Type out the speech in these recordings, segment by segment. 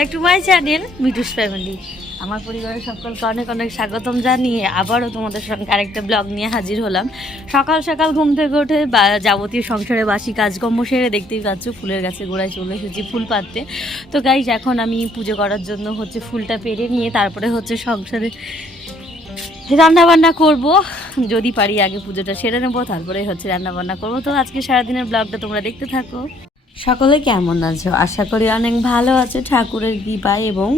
Back to my channel Mithu's family. আমার পরিবারের সকলকে অনেক অনেক স্বাগতম জানিয়ে আবারও তোমাদের সঙ্গে আরেকটা ব্লগ নিয়ে হাজির হলাম। সকাল সকাল ঘুম থেকে উঠে যাবতীয় সংসারে বাসি কাজকর্ম সেরে দেখতেই পাচ্ছ ফুলের গাছে গোড়ায় চলে এসেছি ফুল পাততে। তো গাইজ এখন আমি পুজো করার জন্য ফুলটা পেরে নিয়ে তারপরে সংসারে রান্নাবান্না করব। যদি পারি আগে পুজোটা সেরে নেবো, তারপরে রান্নাবান্না করবো। তো আজকে সারাদিনের ব্লগটা তোমরা দেখতে থাকো। সকলে কেমন আছো? আশা করি অনেক ভালো আছো ঠাকুরের কৃপায়, এবং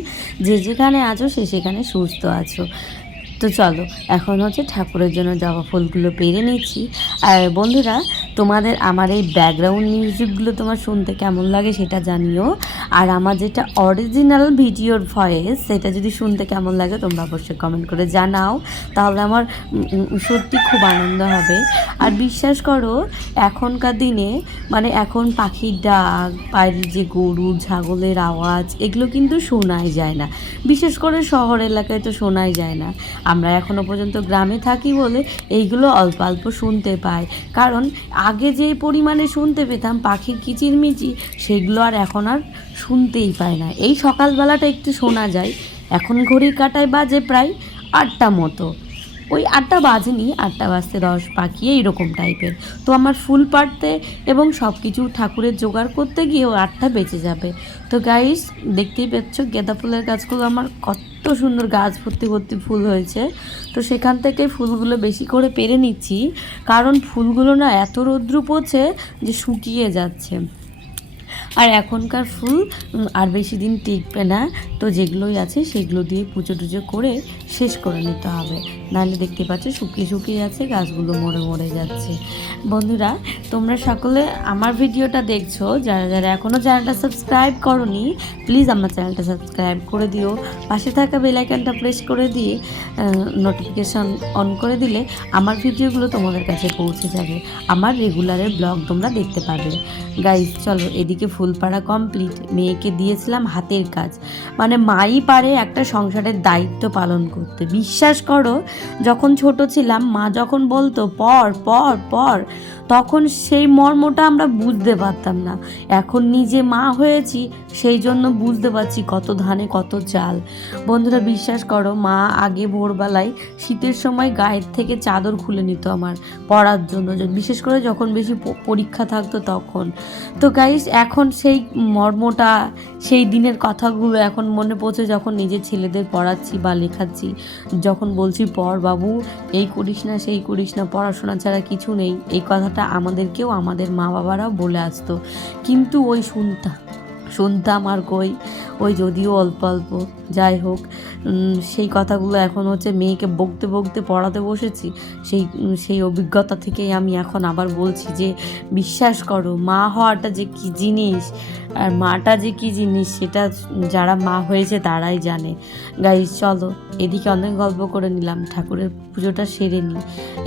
যে যেখানে আছো সে সেখানে সুস্থ আছো। তো চলো এখন ঠাকুরের জন্য জবা ফুলগুলো পেরে নিচ্ছি। আর বন্ধুরা, তোমাদের আমার এই ব্যাকগ্রাউন্ড মিউজিকগুলো তোমার শুনতে কেমন লাগে সেটা জানিও। আর আমার যেটা অরিজিনাল ভিডিওর ভয়েস সেটা যদি শুনতে কেমন লাগে তোমরা অবশ্যই কমেন্ট করে জানাও, তাহলে আমার সত্যি খুব আনন্দ হবে। আর বিশ্বাস করো, এখনকার দিনে এখন পাখির ডাক, বাইরের যে গরু ছাগলের আওয়াজ, এগুলো কিন্তু শোনাই যায় না। বিশেষ করে শহর এলাকায় তো শোনাই যায় না। আমরা এখনও পর্যন্ত গ্রামে থাকি বলে এইগুলো অল্প অল্প শুনতে পাই। কারণ আগে যে পরিমাণে শুনতে পেতাম পাখির কিচিরমিচি, সেগুলো আর এখন আর শুনতেই পাই না। এই সকালবেলাটা একটু শোনা যায়। এখন ঘড়ির কাঁটায় বাজে প্রায় 8টা মতো, ওই 8টা বাজেনি, 8টা বাজতে 10 পাখি এইরকম টাইপের। তো আমার ফুল পাড়তে এবং সব কিছু ঠাকুরের জোগাড় করতে গিয়েও 8টা বেঁচে যাবে। তো গাইস, দেখতেই পাচ্ছ গাঁদা ফুলের গাছগুলো আমার কত সুন্দর, গাছ ভর্তি ভর্তি ফুল হয়েছে। তো সেখান থেকে ফুলগুলো বেশি করে পেরে নিচ্ছি, কারণ ফুলগুলো না এত রৌদ্র পড়ছে যে শুকিয়ে যাচ্ছে। আর এখনকার ফুল আর বেশি দিন টিকবে না। তো যেগুলোই আছে সেগুলো দিয়ে পুজো টুজো করে শেষ করে নিতে হবে, নাহলে দেখতে পাচ্ছ শুকিয়ে শুকিয়ে যাচ্ছে, গাছগুলো মরে মরে যাচ্ছে। বন্ধুরা, তোমরা সকলে আমার ভিডিওটা দেখছো, যারা যারা এখনও চ্যানেলটা সাবস্ক্রাইব করোনি প্লিজ আমার চ্যানেলটা সাবস্ক্রাইব করে দিও। পাশে থাকা বেল আইকনটা প্রেস করে দিয়ে নোটিফিকেশন অন করে দিলে আমার ভিডিওগুলো তোমাদের কাছে পৌঁছে যাবে, আমার রেগুলারের ব্লগ তোমরা দেখতে পাবে। গাইজ চলো, এদিকে ফুল পাড়া কমপ্লিট। মেয়েকে দিয়েছিলাম হাতের কাজ, মাই পারে একটা সংসারের দায়িত্ব পালন করতে। বিশ্বাস করো, যখন ছোট ছিলাম মা যখন বলতো পর পর পর, তখন সেই মর্মটা আমরা বুঝতে পারতাম না। এখন নিজে মা হয়েছি, সেই জন্য বুঝতে পারছি কত ধানে কত চাল। বন্ধুরা বিশ্বাস করো, মা আগে ভোরবেলায় শীতের সময় গায়ের থেকে চাদর খুলে নিত আমার পরার জন্য, বিশেষ করে যখন বেশি পরীক্ষা থাকতো তখন। তো গাইস, এখন সেই মর্মটা, সেই দিনের কথাগুলো এখন মনে পড়ছে, যখন নিজের ছেলেদের পড়াচ্ছি বা লেখাচ্ছি, যখন বলছি পড় বাবু, এই করিস না সেই করিস না, পড়াশোনা ছাড়া কিছু নেই। এই কথাটা আমাদেরকেও আমাদের মা বাবারাও বলে আসতো, কিন্তু ওই শুনতাম আর কই, ওই যদিও অল্প অল্প। যাই হোক, সেই কথাগুলো এখন মেয়েকে বকতে বকতে পড়াতে বসেছি। সেই অভিজ্ঞতা থেকেই আমি এখন আবার বলছি যে বিশ্বাস করো, মা হওয়াটা যে কী জিনিস, আর মাটা যে কী জিনিস, সেটা যারা মা হয়েছে তারাই জানে। গাইস চলো, এদিকে অনেক গল্প করে নিলাম, ঠাকুরের পুজোটা সেরে নিই।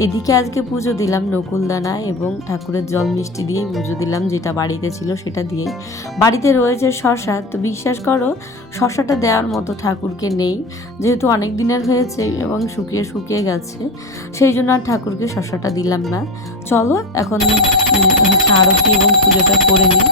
এদিকে আজকে পুজো দিলাম নকুলদানা এবং ঠাকুরের জল মিষ্টি দিয়েই পুজো দিলাম, যেটা বাড়িতে ছিল সেটা দিয়েই। বাড়িতে রয়েছে শশা, তো বিশ্বাস করো শশাটা দেওয়ার মতো ঠাকুরকে নেই, যেহেতু অনেক দিনের হয়েছে এবং শুকিয়ে শুকিয়ে গেছে, সেই জন্য আর ঠাকুরকে শশাটা দিলাম না। চলো এখন আরতি এবং পুজোটা করে নিই।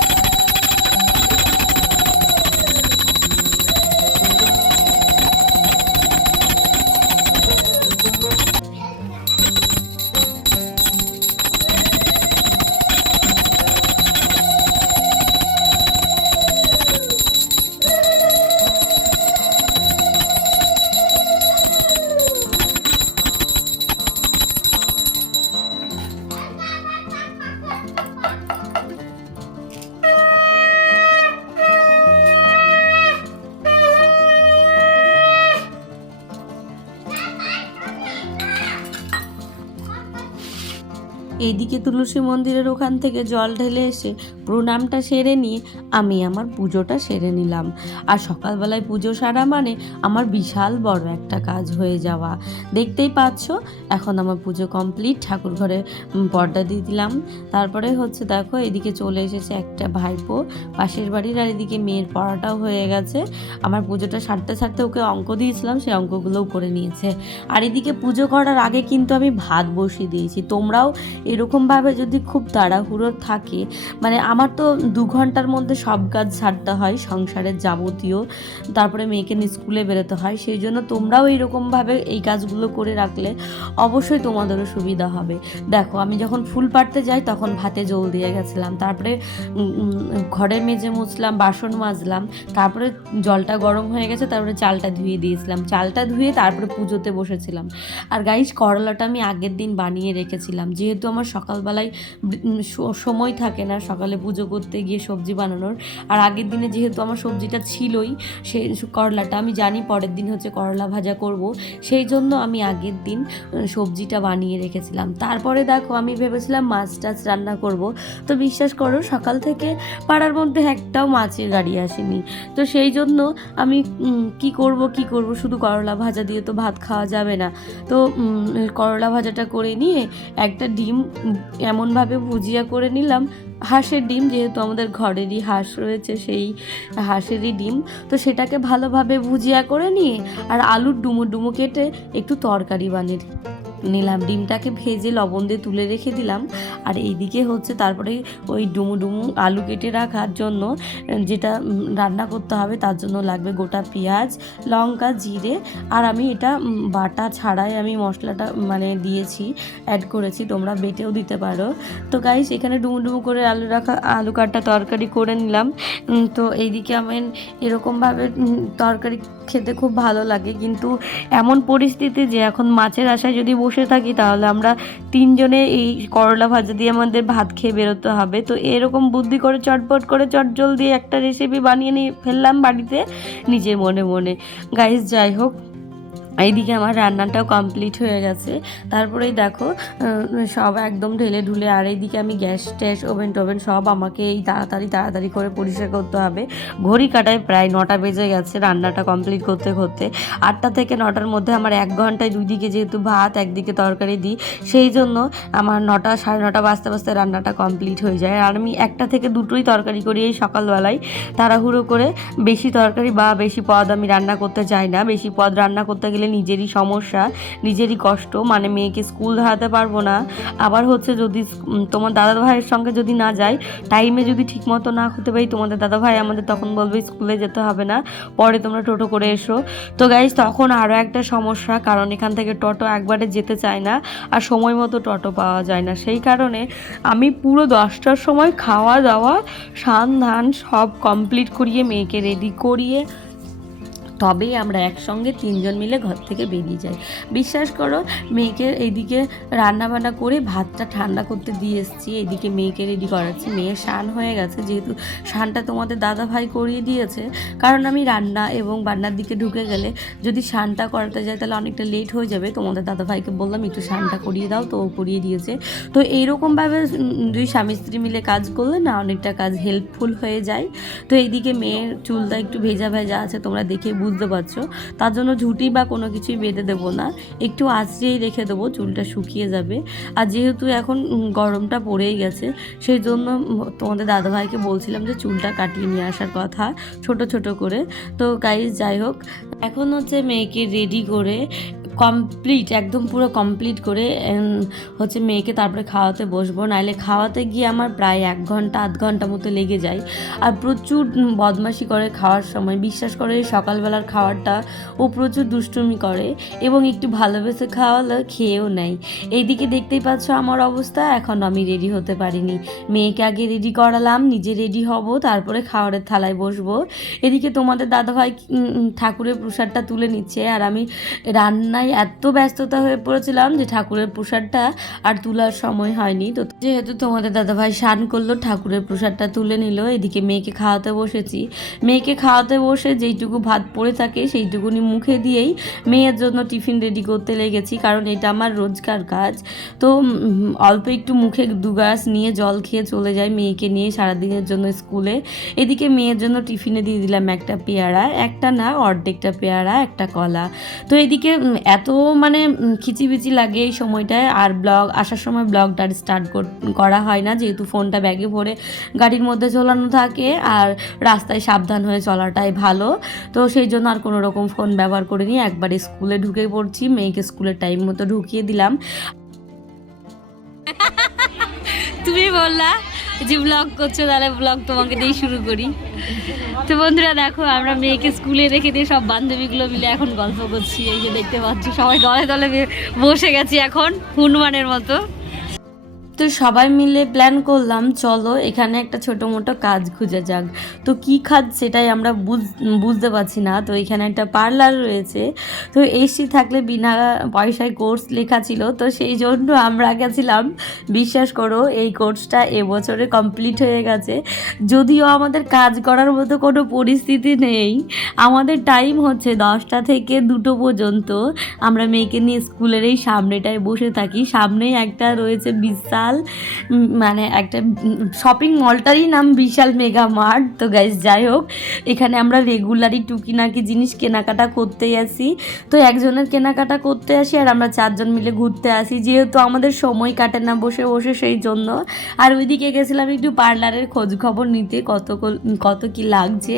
এইদিকে তুলসী মন্দিরের ওখান থেকে জল ঢেলে এসে প্রণামটা সেরে নিয়ে আমি আমার পুজোটা সেরে নিলাম। আর সকালবেলায় পুজো সারা আমার বিশাল বড় একটা কাজ হয়ে যাওয়া। দেখতেই পাচ্ছ, এখন আমার পুজো কমপ্লিট। ঠাকুর ঘরে পর্দা দিয়ে দিলাম। তারপরে দেখো, এদিকে চলে এসেছে একটা ভাইপো পাশের বাড়ির, আর এদিকে মেয়ের পড়াটাও হয়ে গেছে। আমার পুজোটা সারতে সারতে ওকে অঙ্ক দিয়েছিলাম, সেই অঙ্কগুলোও করে নিয়েছে। আর এদিকে পুজো করার আগে কিন্তু আমি ভাত বসিয়ে দিয়েছি। তোমরাও এরকমভাবে যদি খুব তাড়াহুড়ো থাকে, মানে আমার তো 2 ঘন্টার মধ্যে সব কাজ ছাড়তে হয় সংসারের যাবতীয়, তারপরে মেয়েকে নিয়ে স্কুলে বেরোতে হয়, সেই জন্য তোমরাও এইরকমভাবে এই কাজগুলো করে রাখলে অবশ্যই তোমাদেরও সুবিধা হবে। দেখো আমি যখন ফুল পাড়তে যাই তখন ভাতে জল দিয়ে গেছিলাম, তারপরে ঘরে মেজে মুছলাম, বাসন মাজলাম, তারপরে জলটা গরম হয়ে গেছে, তারপরে চালটা ধুয়ে দিয়েছিলাম, চালটা ধুয়ে তারপরে পুজোতে বসেছিলাম। আর গাইস করলাটা আমি আগের দিন বানিয়ে রেখেছিলাম, যেহেতু আমার সকালবেলায় সময় থাকে না সকালে পুজো করতে গিয়ে সবজি বানানোর, আর আগের দিনে যেহেতু আমার সবজিটা ছিলই, সেই করলাটা আমি জানি পরের দিন হচ্ছে করলা ভাজা করব, সেই জন্য আমি আগের দিন সবজিটা বানিয়ে রেখেছিলাম। তারপরে দেখো আমি ভেবেছিলাম মাছ টাছ রান্না করব, তো বিশ্বাস করো সকাল থেকে পাড়ার মধ্যে একটাও মাছের গাড়ি আসেনি। তো সেই জন্য আমি কি করব, শুধু করলা ভাজা দিয়ে তো ভাত খাওয়া যাবে না, তো করলা ভাজাটা করে নিয়ে একটা ডিম এমনভাবে ভুজিয়া করে নিলাম, হাঁসের ডিম, যেহেতু আমাদের ঘরেরই হাঁস রয়েছে সেই হাঁসেরই ডিম, তো সেটাকে ভালোভাবে ভুজিয়া করে নিয়ে আর আলুর ডুমো ডুমো কেটে একটু তরকারি বানিয়ে নিলাম, ডিমটাকে ভেজে লবণ দিয়ে তুলে রেখে দিলাম। আর এইদিকে হচ্ছে তারপরে ওই ডুমু ডুমু আলু কেটে রাখার জন্য যেটা রান্না করতে হবে তার জন্য লাগবে গোটা পেঁয়াজ, লঙ্কা, জিরে, আর আমি এটা বাটা ছাড়াই আমি মশলাটা মানে দিয়েছি, অ্যাড করেছি, তোমরা বেটেও দিতে পারো। তো গাইস এখানে ডুমু ডুমু করে আলু কাটা তরকারি করে নিলাম। তো এইদিকে আমি এরকমভাবে তরকারি খেতে খুব ভালো লাগে, কিন্তু এমন পরিস্থিতি যে এখন মাছের আশায় যদি বসে থাকি তাহলে আমরা 3 জনে এই করলা ভাজা দিয়ে আমাদের ভাত খেয়ে বেরোতে হবে। তো এরকম বুদ্ধি করে চটপট করে চটজল দিয়ে একটা রেসিপি বানিয়ে নিয়ে ফেললাম বাড়িতে নিজের মনে মনে। গাইস যাই হোক, এইদিকে আমার রান্নাটাও কমপ্লিট হয়ে গেছে। তারপরেই দেখো সব একদম ঢেলে ঢুলে, আর এইদিকে আমি গ্যাস ট্যাস ওভেন টোভেন সব আমাকে এই তাড়াতাড়ি করে পরিষ্কার করতে হবে। ঘড়ি কাটায় প্রায় 9টা বেজে গেছে রান্নাটা কমপ্লিট করতে করতে। 8টা থেকে 9টার মধ্যে আমার 1 ঘন্টায় 2 দিকে যেহেতু ভাত একদিকে তরকারি দিই, সেই জন্য আমার 9টা সাড়ে 9টা বাজতে বাজতে রান্নাটা কমপ্লিট হয়ে যায়। আর আমি 1টা থেকে 2টোই তরকারি করি এই সকালবেলায়, তাড়াহুড়ো করে। বেশি তরকারি বা বেশি পদ আমি রান্না করতে চাই না, বেশি পদ রান্না করতে গেলে নিজেরই সমস্যা, নিজেরই কষ্ট, মানে মেয়েকে স্কুল ধরাতে পারবো না। আবার হচ্ছে যদি তোমার দাদা ভাইয়ের সঙ্গে যদি না যাই, টাইমে যদি ঠিক মতো না হতে পারি, তোমাদের দাদা ভাই আমাদের তখন বলবে স্কুলে যেতে হবে না, পরে তোমরা টোটো করে এসো। তো গাইজ তখন আরও একটা সমস্যা, কারণ এখান থেকে টোটো একবারে যেতে চায় না আর সময় মতো টোটো পাওয়া যায় না, সেই কারণে আমি পুরো 10টার সময় খাওয়া দাওয়া স্নান ধান সব কমপ্লিট করিয়ে মেয়েকে রেডি করিয়ে তবেই আমরা একসঙ্গে 3জন মিলে ঘর থেকে বেরিয়ে যাই। বিশ্বাস করো মেয়েকে এইদিকে রান্নাবান্না করে ভাতটা ঠান্ডা করতে দিয়ে এসেছি, এইদিকে মেয়েকে রেডি করাচ্ছি। মেয়ের স্নান হয়ে গেছে, যেহেতু স্নানটা তোমাদের দাদা ভাই করিয়ে দিয়েছে, কারণ আমি রান্না এবং বান্নার দিকে ঢুকে গেলে যদি স্নানটা করাতে যাই তাহলে অনেকটা লেট হয়ে যাবে। তোমাদের দাদা ভাইকে বললাম একটু স্নানটা করিয়ে দাও, তো ও করিয়ে দিয়েছে। তো এইরকমভাবে দুই স্বামী স্ত্রী মিলে কাজ করলে না অনেকটা কাজ হেল্পফুল হয়ে যায়। তো এইদিকে মেয়ের চুলটা একটু ভেজা ভেজা আছে, তোমরা দেখে বুঝতে পারছো, তার জন্য ঝুঁটি বা কোনো কিছুই বেঁধে দেবো না, একটু আঁচড়িয়েই রেখে দেবো, চুলটা শুকিয়ে যাবে। আর যেহেতু এখন গরমটা পড়েই গেছে, সেই জন্য তোমাদের দাদাভাইকে বলছিলাম যে চুলটা কাটিয়ে নিয়ে আসার কথা ছোট ছোট করে। তো গাইজ যাই হোক, এখন হচ্ছে মেয়েকে রেডি করে কমপ্লিট একদম পুরো কমপ্লিট করে হচ্ছে মেয়েকে তারপরে খাওয়াতে বসবো, নাহলে খাওয়াতে গিয়ে আমার প্রায় 1 ঘন্টা আধ ঘন্টা মতো লেগে যায়। আর প্রচুর বদমাশি করে খাওয়ার সময়, বিশ্বাস করে সকালবেলার খাবারটা ও প্রচুর দুষ্টুমি করে এবং একটু ভালোবেসে খাওয়ালে খেয়েও নেয়। এইদিকে দেখতেই পাচ্ছ আমার অবস্থা, এখন আমি রেডি হতে পারিনি। মেয়েকে আগে রেডি করালাম, নিজে রেডি হব, তারপরে খাবারের থালায় বসবো। এদিকে তোমাদের দাদাভাই ঠাকুরের প্রসাদটা তুলে নিচ্ছে, আর আমি রান্নায় এত ব্যস্ততা হয়ে পড়েছিলাম যে ঠাকুরের প্রসাদটা আর তোলার সময় হয়নি। তো যেহেতু তোমাদের দাদাভাই স্নান করলো, ঠাকুরের প্রসাদটা তুলে নিল, এদিকে মেয়েকে খাওয়াতে বসেছি। মেয়েকে খাওয়াতে বসে যেইটুকু ভাত পড়ে থাকে সেইটুকুনি মুখে দিয়েই মেয়ের জন্য টিফিন রেডি করতে লেগেছি, কারণ এটা আমার রোজকার কাজ। তো অল্প একটু মুখে 2 গ্লাস নিয়ে জল খেয়ে চলে যাই মেয়েকে নিয়ে সারাদিনের জন্য স্কুলে। এদিকে মেয়ের জন্য টিফিনে দিয়ে দিলাম একটা পেয়ারা, একটা না অর্ধেকটা পেয়ারা, একটা কলা। তো এদিকে এত মানে খিচিবিচি লাগে এই সময়টায়, আর ব্লগ আসার সময় ব্লগটা স্টার্ট করা হয় না, যেহেতু ফোনটা ব্যাগে ভরে গাড়ির মধ্যে ঝোলানো থাকে, আর রাস্তায় সাবধান হয়ে চলাটাই ভালো। তো সেই জন্য আর কোনো রকম ফোন ব্যবহার করিনি, একবারে স্কুলে ঢুকে পড়ছি, মেয়েকে স্কুলের টাইম মতো ঢুকিয়ে দিলাম। তুমি বললা যে ব্লগ করছো, তাহলে ব্লগ তোমাকে দিয়ে শুরু করি। তো বন্ধুরা দেখো, আমরা মেয়েকে স্কুলে রেখে দিয়ে সব বান্ধবীগুলো মিলে এখন গল্প করছি। এই যে দেখতে পাচ্ছি সবাই দলে দলে বসে গেছি এখন হনুমানের মতো। তো সবাই মিলে প্ল্যান করলাম চলো এখানে একটা ছোটো মোটো কাজ খুঁজে যাক। তো কী কাজ সেটাই আমরা বুঝতে পারছি না। তো এখানে একটা পার্লার রয়েছে, তো এসি থাকলে বিনা পয়সায় কোর্স লেখা ছিল, তো সেই জন্য আমরা গেছিলাম। বিশ্বাস করো এই কোর্সটা এবছরে কমপ্লিট হয়ে গেছে, যদিও আমাদের কাজ করার মতো কোনো পরিস্থিতি নেই। আমাদের টাইম হচ্ছে 10টা থেকে 2টো পর্যন্ত। আমরা মেয়েকে নিয়ে স্কুলের এই সামনেটায় বসে থাকি। সামনেই একটা রয়েছে বিশাল, মানে একটা শপিং মলটারই নাম বিশাল মেগা মার্ট। তো গাইস যাই হোক, এখানে আমরা রেগুলারই টুকিনাকি জিনিস কেনাকাটা করতেই আসি। তো একজনের কেনাকাটা করতে আসি আর আমরা 4জন মিলে ঘুরতে আসি, যেহেতু আমাদের সময় কাটে না বসে বসে, সেই জন্য। আর ওইদিকে গেছিলাম একটু পার্লারের খোঁজ খবর নিতে, কত কি লাগছে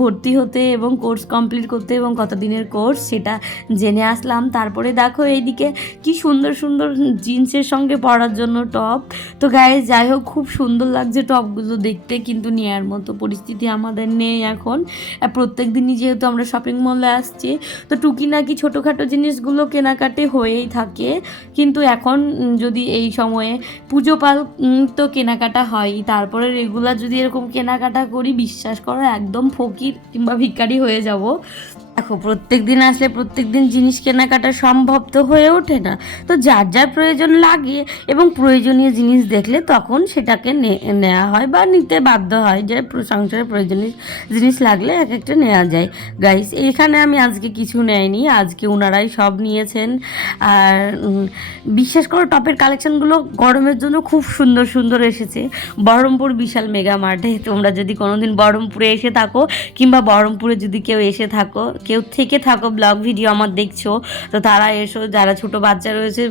ভর্তি হতে এবং কোর্স কমপ্লিট করতে এবং কত দিনের কোর্স সেটা জেনে আসলাম। তারপরে দেখো এইদিকে কি সুন্দর সুন্দর জিন্সের সঙ্গে পরার জন্য টপ। তো গায়ে যাই হোক, খুব সুন্দর লাগছে টপগুলো দেখতে, কিন্তু নেওয়ার মতো পরিস্থিতি আমাদের নেই এখন। প্রত্যেক দিনই যেহেতু আমরা শপিং মলে আসছি, তো টুকিনাকি ছোটোখাটো জিনিসগুলো কেনাকাটি হয়েই থাকে। কিন্তু এখন যদি এই সময়ে পুজো পাল তো কেনাকাটা হয়, তারপরে রেগুলার যদি এরকম কেনাকাটা করি, বিশ্বাস করো একদম ফকির কিংবা ভিখারি হয়ে যাব। দেখো প্রত্যেক দিন আসলে প্রত্যেক দিন জিনিস কেনাকাটা সম্ভব তো হয়ে ওঠে না। তো যার যার প্রয়োজন লাগে এবং প্রয়োজনীয় জিনিস দেখলে তখন সেটাকে নেওয়া হয় বা নিতে বাধ্য হয়, যে সংসারের প্রয়োজনীয় জিনিস লাগলে এক একটা নেওয়া যায়। গাইস এখানে আমি আজকে কিছু নেয়নি, আজকে ওনারাই সব নিয়েছেন। আর বিশ্বাস করো টপের কালেকশানগুলো গরমের জন্য খুব সুন্দর সুন্দর এসেছে বহরমপুর বিশাল মেগা মার্টে। তোমরা যদি কোনোদিন বহরমপুরে এসে থাকো কিংবা বহরমপুরে যদি কেউ এসে থাকো, কেউ থেকে থাকো, ব্লগ ভিডিও আমার দেখছো, তো তারা এসো। যারা ছোট বাচ্চা রয়েছে,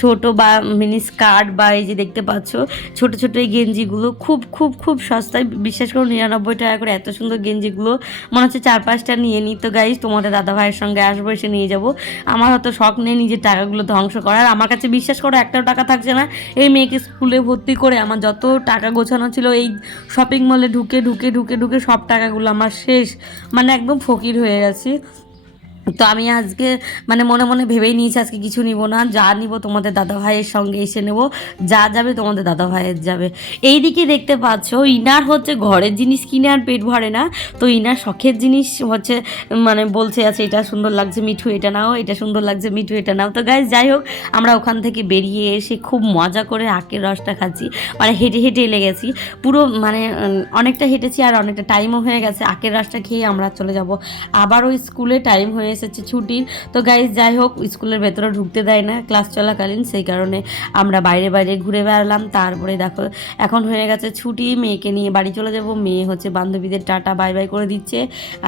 ছোট বা মিনি স্কার্ট বা এই যে দেখতে পাচ্ছ ছোট ছোট এই গেঞ্জিগুলো খুব খুব খুব সস্তায়, বিশ্বাস করো 99 টাকা করে এত সুন্দর গেঞ্জিগুলো মনে হচ্ছে 4-5টা নিয়ে নিই। তো গাইজ তোমাদের দাদা ভাইয়ের সঙ্গে আসবো, এসে নিয়ে যাবো। আমার হয়তো শখ নেই নিজের টাকাগুলো ধ্বংস করার। আমার কাছে বিশ্বাস করো একটাও টাকা থাকছে না। এই মেয়েকে স্কুলে ভর্তি করে আমার যত টাকা গোছানো ছিল এই শপিং মলে ঢুকে ঢুকে ঢুকে ঢুকে সব টাকাগুলো আমার শেষ, মানে একদম ফকির হয়ে গেছি। তো আমি আজকে মানে মনে মনে ভেবেই নিয়েছি আজকে কিছু নিব না, যা নিব তোমাদের দাদা ভাইয়ের সঙ্গে এসে নেব, যা যাবে তোমাদের দাদা ভাইয়ের যাবে। এই দিকে দেখতে পাচ্ছ ইনার হচ্ছে ঘরের জিনিস কিনে আর পেট ভরে না, তো ইনার শখের জিনিস হচ্ছে মানে বলছে আছে এটা সুন্দর লাগছে মিঠু এটা নাও, এটা সুন্দর লাগছে মিঠু এটা নাও। তো গাইজ যাই হোক, আমরা ওখান থেকে বেরিয়ে এসে খুব মজা করে আখের রসটা খাচ্ছি, মানে হেঁটে হেঁটে লেগেছি পুরো, মানে অনেকটা হেঁটেছি আর অনেকটা টাইমও হয়ে গেছে। আখের রসটা খেয়ে আমরা চলে যাব আবার ওই স্কুলে, টাইম হয়ে এসেছে ছুটির। তো গাইজ যাই হোক, স্কুলের ভেতরে ঢুকতে দেয় না ক্লাস চলাকালীন, সেই কারণে আমরা বাইরে বাইরে ঘুরে বেড়ালাম। তারপরে দেখো এখন হয়ে গেছে ছুটি, মেয়েকে নিয়ে বাড়ি চলে যাব। মেয়ে হচ্ছে বান্ধবীদের টাটা বাই বাই করে দিচ্ছে,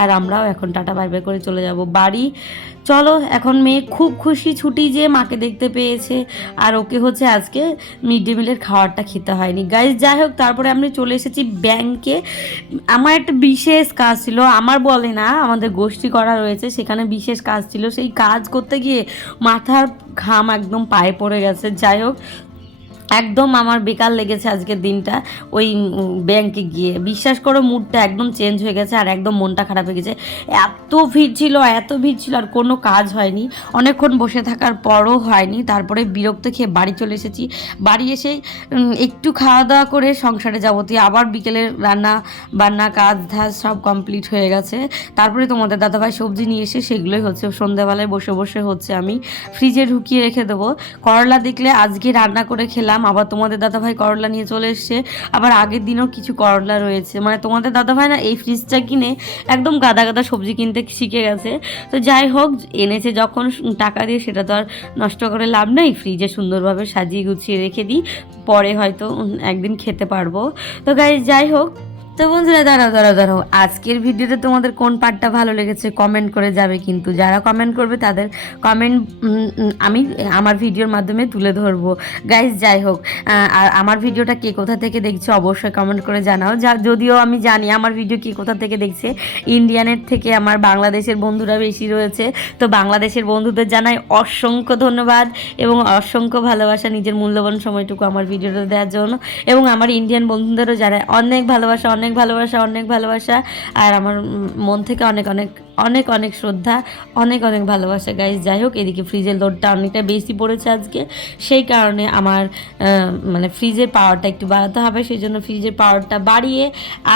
আর আমরাও এখন টাটা বাই বাই করে চলে যাব বাড়ি। চলো এখন মেয়ে খুব খুশি ছুটি যে মাকে দেখতে পেয়েছে, আর ওকে হচ্ছে আজকে মিড ডে মিলের খাবারটা খেতে হয়নি। গাইজ যাই হোক, তারপরে আমি চলে এসেছি ব্যাংকে। আমার একটা বিশেষ কাজ ছিল, আমার বলে না, আমাদের গোষ্ঠী করা রয়েছে, সেখানে বিশেষ কাজ ছিল। সেই কাজ করতে গিয়ে মাথার ঘাম একদম পায়ে পড়ে গেছে। যাই হোক, একদম আমার বেকার লেগেছে আজকের দিনটা ওই ব্যাংকে গিয়ে। বিশ্বাস করো মুডটা একদম চেঞ্জ হয়ে গেছে আর একদম মনটা খারাপ হয়ে গেছে। এত ভিড় ছিল, এত ভিড় ছিল, আর কোনো কাজ হয়নি, অনেকক্ষণ বসে থাকার পরও হয়নি। তারপরে বিরক্ত খেয়ে বাড়ি চলে এসেছি। বাড়ি এসে একটু খাওয়া দাওয়া করে সংসারে যাবতীয় আবার বিকেলের রান্না বান্না কাজ ধাজ সব কমপ্লিট হয়ে গেছে। তারপরে তোমাদের দাদাভাই সবজি নিয়ে এসে সেগুলোই হচ্ছে সন্ধ্যাবেলায় বসে বসে হচ্ছে আমি ফ্রিজে ঢুকিয়ে রেখে দেবো। করলা দেখলে আজকে রান্না করে খেলাম, আবার তোমাদের দাদাভাই করলা নিয়ে চলে এসছে, আবার আগের দিনও কিছু করলা রয়েছে। মানে তোমাদের দাদাভাই না এই ফ্রিজটা কিনে একদম গাদা গাদা সবজি কিনতে শিখে গেছে। তো যাই হোক, এনেছে যখন টাকা দিয়ে সেটা তো আর নষ্ট করে লাভ নেই, ফ্রিজে সুন্দরভাবে সাজিয়ে গুছিয়ে রেখে দিই, পরে হয়তো একদিন খেতে পারবো। তো গাইস যাই হোক, তো বন্ধুরা দাঁড়াও, আজকের ভিডিওতে তোমাদের কোন পার্টটা ভালো লেগেছে কমেন্ট করে যাবে, কিন্তু যারা কমেন্ট করবে তাদের কমেন্ট আমি আমার ভিডিওর মাধ্যমে তুলে ধরবো গাইজ। যাই হোক, আর আমার ভিডিওটা কে কোথা থেকে দেখছে অবশ্যই কমেন্ট করে জানাও। যদিও আমি জানি আমার ভিডিও কে কোথা থেকে দেখছে, ইন্ডিয়ানের থেকে আমার বাংলাদেশের বন্ধুরা বেশি রয়েছে। তো বাংলাদেশের বন্ধুদের জানাই অসংখ্য ধন্যবাদ এবং অসংখ্য ভালোবাসা নিজের মূল্যবান সময়টুকু আমার ভিডিওটা দেওয়ার জন্য। এবং আমার ইন্ডিয়ান বন্ধুদেরও জানাই অনেক ভালোবাসা, অনেক ভালোবাসা, অনেক ভালোবাসা। আর আমার মন থেকে অনেক অনেক অনেক অনেক শ্রদ্ধা, অনেক অনেক ভালোবাসা গাইজ। যাই হোক, এদিকে ফ্রিজের লোডটা অনেকটা বেশি পড়েছে আজকে, সেই কারণে আমার মানে ফ্রিজের পাওয়ারটা একটু বাড়াতে হবে। সেই জন্য ফ্রিজের পাওয়ারটা বাড়িয়ে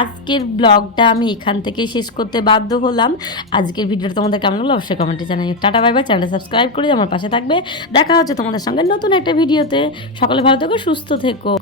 আজকের ব্লগটা আমি এখান থেকেই শেষ করতে বাধ্য হলাম। আজকের ভিডিওটা তোমাদের কেমন লাগলো অবশ্যই কমেন্টে জানাই। টাটা বাই বাই, চ্যানেলটা সাবস্ক্রাইব করে আমার পাশে থাকবে। দেখা হচ্ছে তোমাদের সঙ্গে নতুন একটা ভিডিওতে। সকলে ভালো থেকো, সুস্থ থেকো।